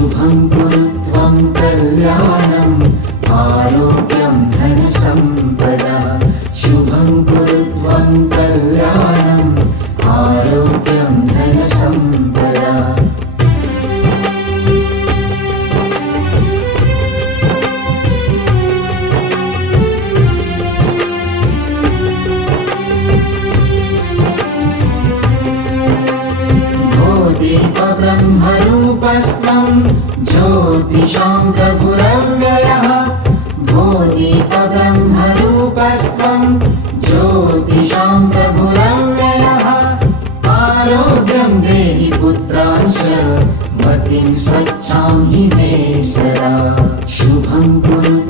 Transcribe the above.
शुभं कुरु त्वं कल्याणम् आरोग्यं धनसम्पदा शुभं कुरु त्वं कल्याणम् आरोग्यं धनसम्पदा ब्रह्मरूपस्त्वं ज्योतिषां प्रभुरव्ययः भूदीपब्रह्मरूपस्त्वं ज्योतिषां प्रभुरव्ययः आरोग्यं देहि पुत्रांश मतिं स्वच्छां हि मे सदा शुभं कुरु